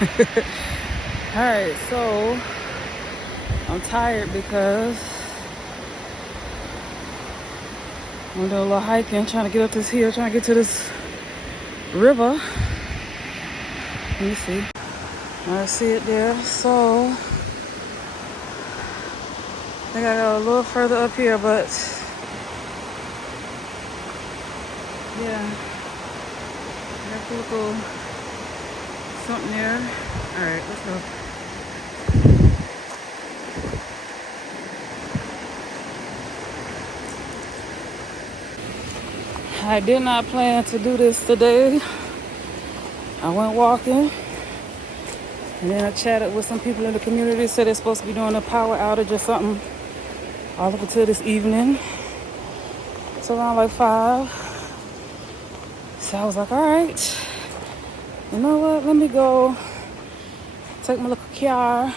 Alright, so I'm tired because I'm doing a little hiking, trying to get up this hill, trying to get to this river. Let me see. I see it there. So I think I got a little further up here, but yeah, I got a little something there. Alright, let's go. I did not plan to do this today. I went walking, and then I chatted with some people in the community. Said they're supposed to be doing a power outage or something all up until this evening. It's around like 5. So I was like, all right, you know what? Let me go take my little car.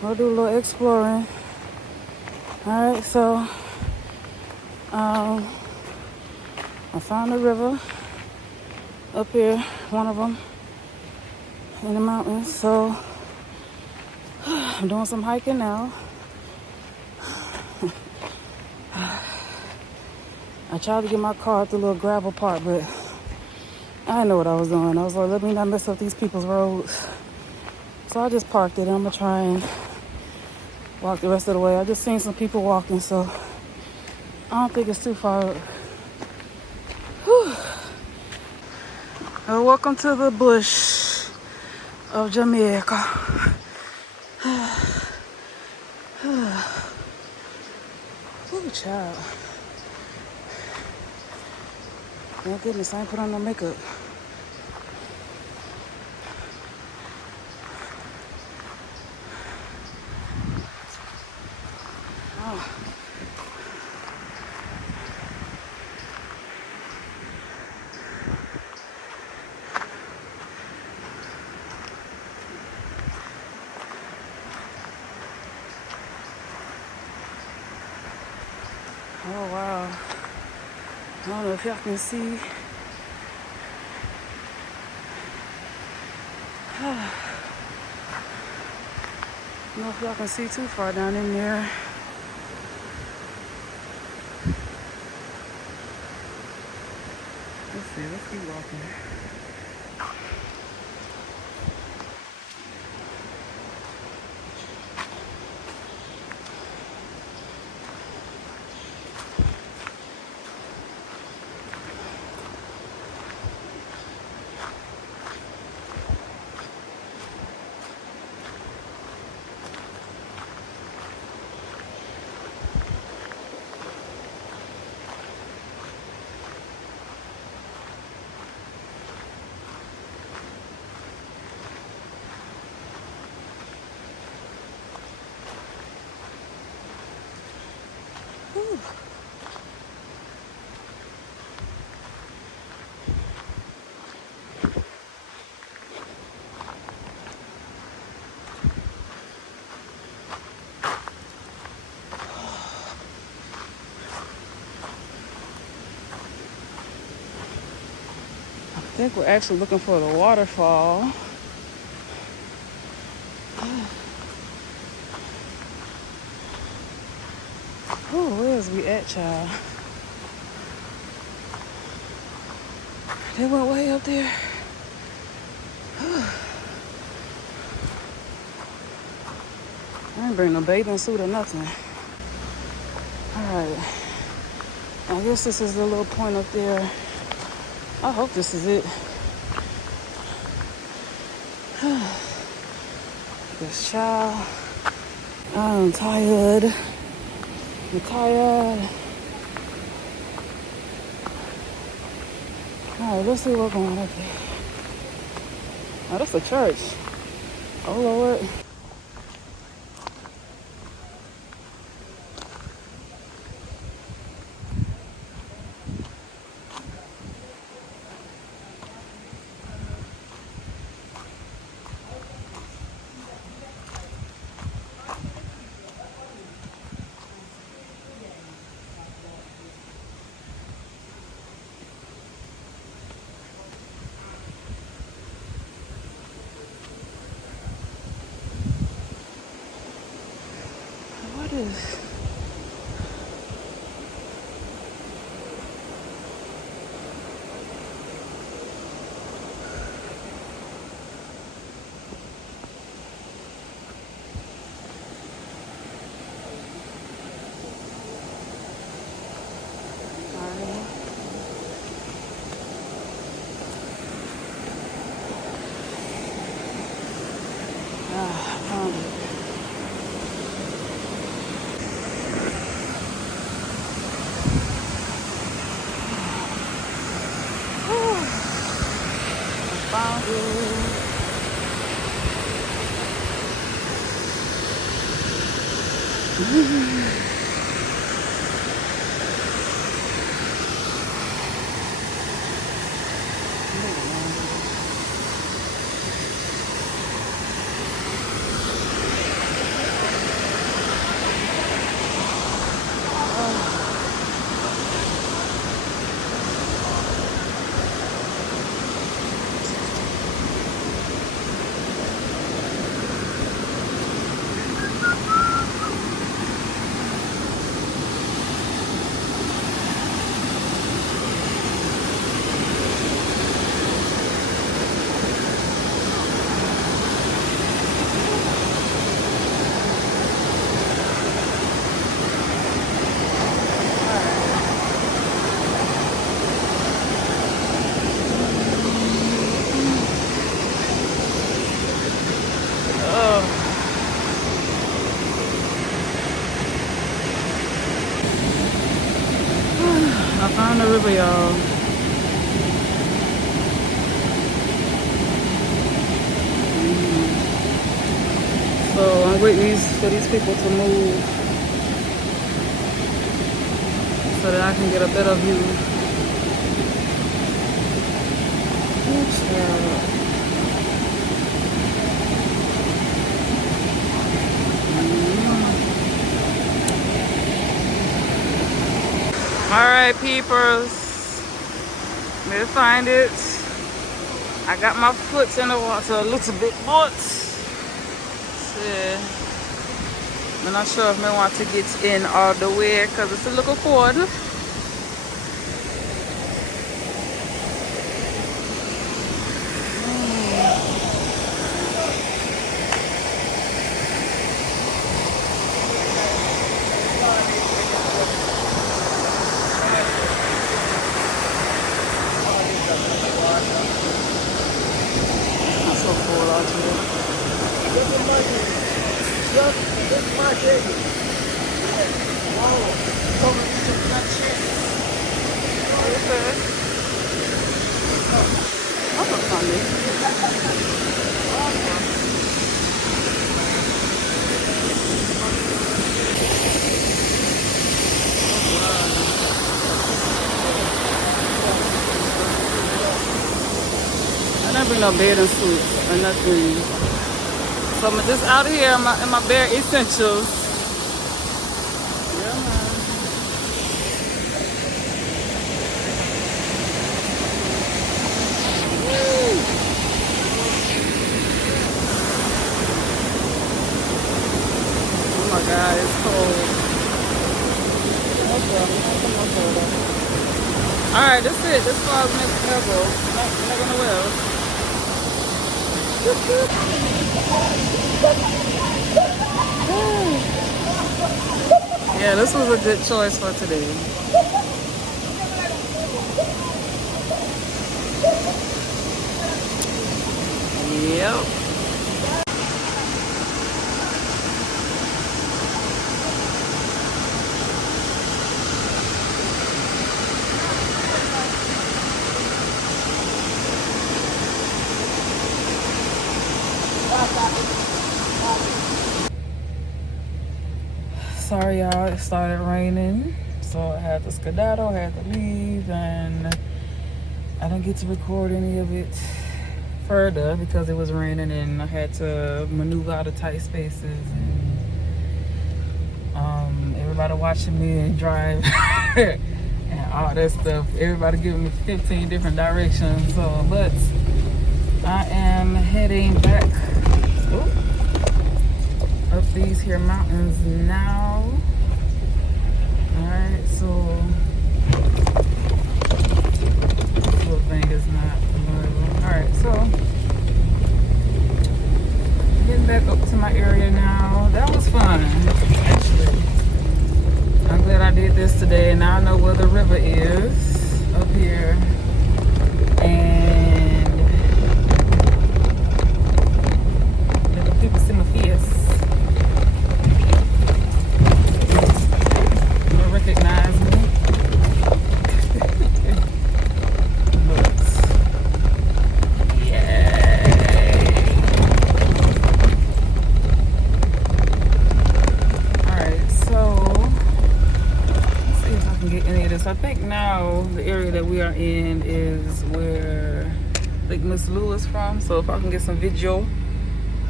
Go do a little exploring. All right, so I found a river up here, one of them in the mountains. So I'm doing some hiking now. I tried to get my car up the little gravel part, but I didn't know what I was doing. I was like, let me not mess up these people's roads. So I just parked it, and I'm gonna try and walk the rest of the way. I just seen some people walking, so I don't think it's too far up. Welcome to the bush of Jamaica. Ooh, child. My goodness, I ain't put on no makeup. Oh. Oh, wow. I don't know if y'all can see. I don't know if y'all can see too far down in there. Let's see, let's keep walking. Whew. I think we're actually looking for the waterfall. Oh, where's we at, child? They went way up there. I didn't bring no bathing suit or nothing. Alright. I guess this is the little point up there. I hope this is it. This child. I'm tired. I'm tired. Alright, let's see what's going on up there. Oh, that's a church. Oh, Lord. I found the river, y'all. So I'm waiting for these people to move so that I can get a better view. Oops, all right, peepers. Let me find it. I got my foot in the water a little bit, but I'm not sure if I want to get in all the way because it's a little cold. It's so cold out here. That's funny. I didn't bring no bathing suits or nothing. So I'm just out here in my bare essentials. Yeah, man. Oh my God, it's cold. All right, that's it. This falls next level. Not gonna well. Yeah, this was a good choice for today. Yep. Sorry y'all, it started raining, so I had to skedaddle, I had to leave, and I didn't get to record any of it further because it was raining and I had to maneuver out of tight spaces, and everybody watching me drive and all that stuff, everybody giving me 15 different directions. So but I am heading back up these here mountains now. Alright, so this little thing is not familiar. Alright, so getting back up to my area now. That was fun, actually. I'm glad I did this today. Now I know where the river is up here. And let the people see my face. Recognize me. now the area that we are in is where I think Miss Lou is from. So if I can get some video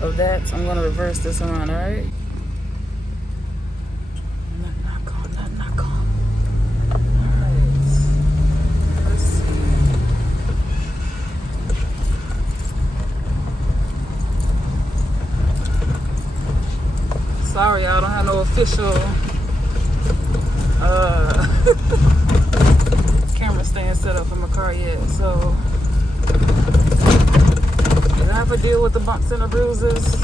of that, I'm gonna reverse this around, alright? Not on. Alright. Let's see. Sorry, y'all, don't have no official camera stand set up in my car yet, so I have to deal with the bumps and the bruises.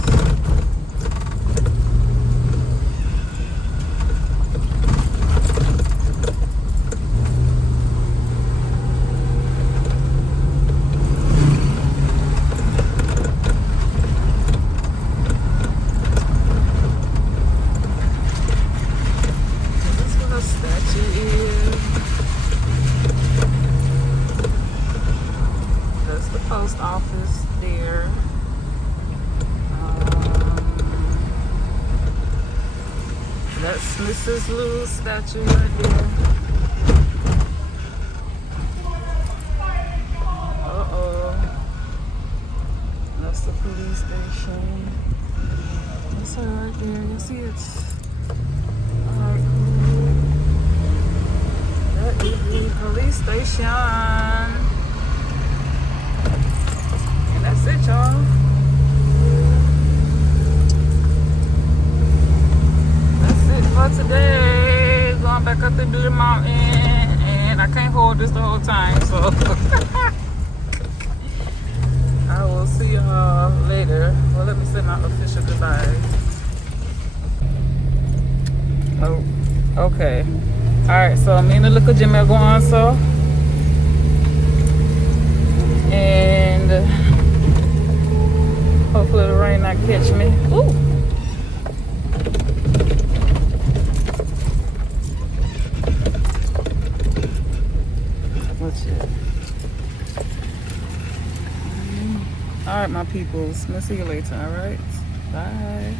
Post office there. That's Mrs. Lou's statue right there. That's the police station. That's her right there. You see it? Alright, cool. That is the police station. That's it, y'all. That's it for today. Going back up the Blue Mountain, and I can't hold this the whole time, so I will see y'all later. Well, let me say my official goodbye. Oh, okay. All right, so me and the little Jimmy are going, so, and hopefully the rain not catch me. Ooh. What's it? All right, my peoples. We'll see you later. All right. Bye.